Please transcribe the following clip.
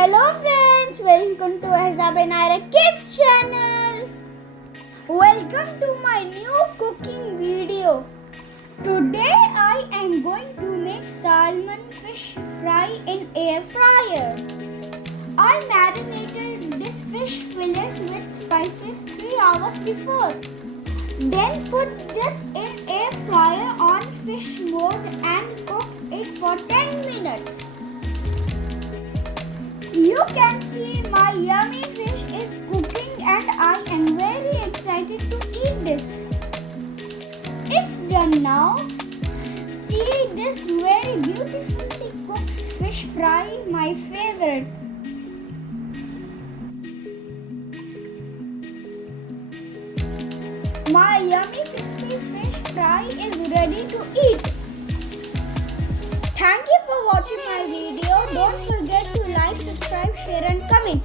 Hello friends, welcome to Azabenaira Kids channel. Welcome to my new cooking video. Today I am going to make salmon fish fry in air fryer. I marinated this fish fillets with spices 3 hours before. Then put this in air fryer on fish mode and cook it for 10 minutes. You can see my yummy fish is cooking and I am very excited to eat this. It's done now. See this very beautifully cooked fish fry, my favorite. My yummy crispy fish fry is ready to eat. Thank you for watching my video. Don't forget to like, subscribe, share and comment.